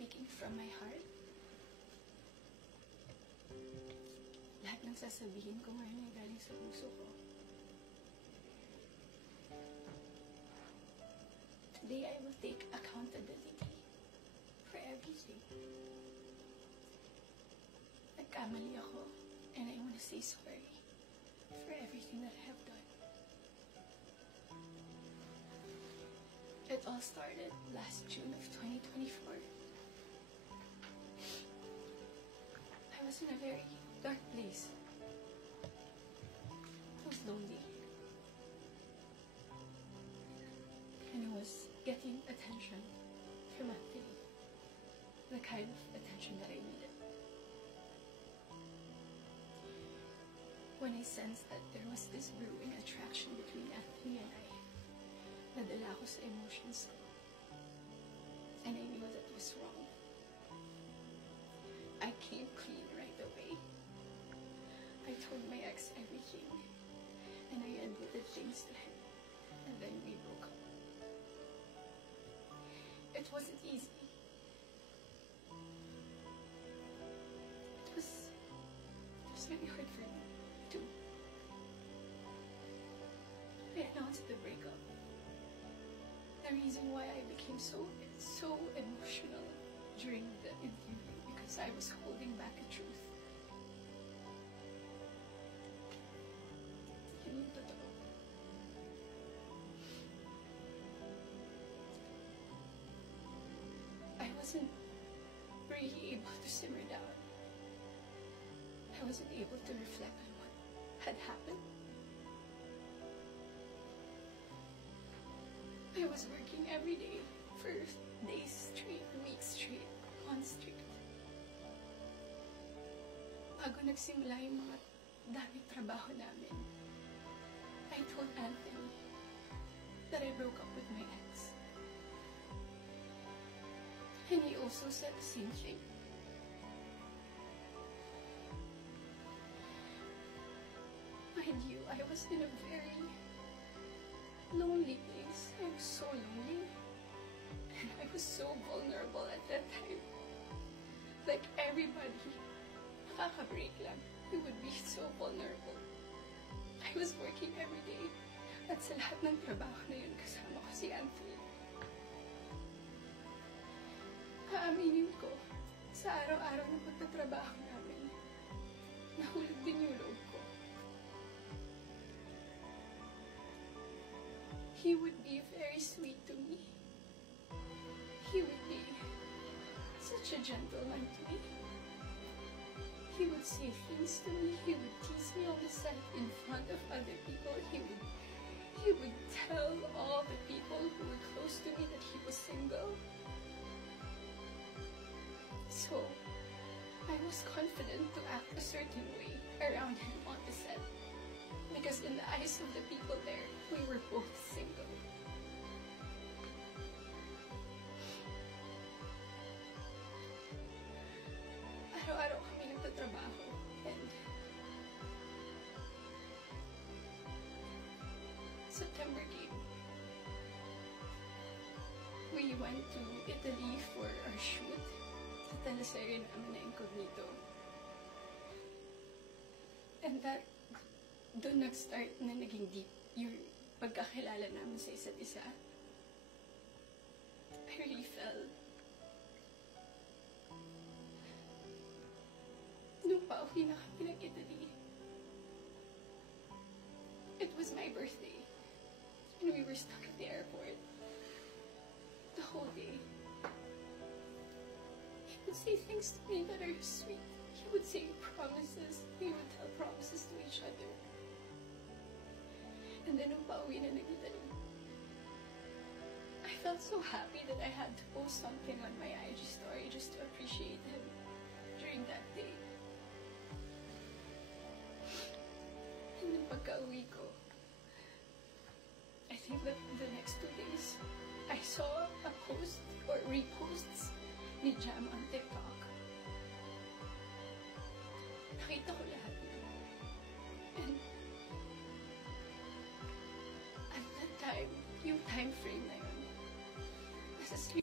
speaking from my heart. Lahat ng sasabihin ko ngayon ay galing sa puso ko. Today, I will take accountability for everything. Nagkamali ako, and I want to say sorry for everything that I have done. It all started last June of 2024. I was in a very dark place. I was lonely. And I was getting attention from Anthony. The kind of attention that I needed. When I sensed that there was this brewing attraction between Anthony and I, nadala ako sa emotions ko. And I knew that was wrong. I came clean right away. I told my ex everything. And I admitted things to him. And then we broke up. It wasn't easy. It was very hard for me, too. I announced the breakup. The reason why I became so emotional during the interview because I was holding back the truth. Yun yung totoo. I wasn't really able to simmer down. I wasn't able to reflect on what had happened. I was working every day for days straight, weeks straight, months straight. Bago nagsimula yung mga daming trabaho namin, I told Anthony that I broke up with my ex. And he also said the same thing. Mind you, I was in a very lonely place. I was so lonely. And I was so vulnerable at that time. Like everybody, nakaka-break lang. We would be so vulnerable. I was working every day. At sa lahat ng trabaho na yun, kasama ko si Anthony. Aaminin ko, sa araw-araw ng pagtatrabaho namin, nahulog din yung loob ko. He would be very sweet to me. He would be such a gentleman to me. He would say things to me. He would tease me on the set in front of other people. He would tell all the people who were close to me that he was single. So, I was confident to act a certain way around him on the set. Because in the eyes of the people there, we were both single. Araw-araw kami nagtatrabaho. And September came. We went to Italy for our shoot. Sa teleserye namin na Incognito. And that, doon nag-start na naging deep yung pagkakilala namin sa isa't isa. I really felt nung pauwi na kami ng Italy. It was my birthday. And we were stuck at the airport. The whole day. He would say things to me that are sweet. He would say promises. We would tell promises to each other. And then nung pauwi na nag-Italy, I felt so happy that I had to post something on my IG story just to appreciate him during that day. And nung pagka-uwi ko, I think that the next 2 days, I saw a post or reposts ni Jam on TikTok. Nakita ko lahat yun. And at that time, yung time frame na